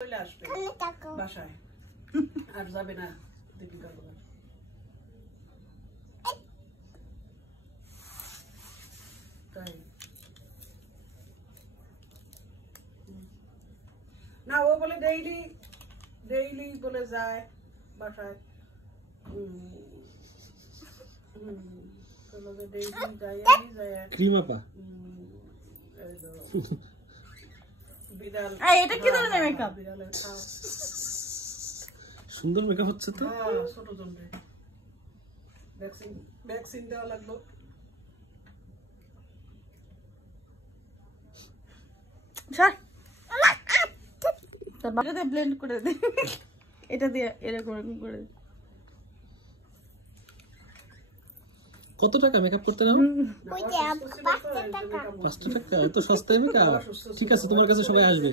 চলে আসবে বাসায় আর যাবে না দীপিকা বলে তাই না ও বলে ডেইলি বলে যায় বাসায় সুন্দর মেকআপ হচ্ছে তো ছোট জন্য ভ্যাকসিন দেওয়া লাগলো ব্লেন্ড করে দে এটা দিয়ে এরকম করে কত টাকা মেকআপ করতে নাও 5 টাকা এত সস্তায় মেকআপ ঠিক আছে তোমার কাছে সবাই আসবে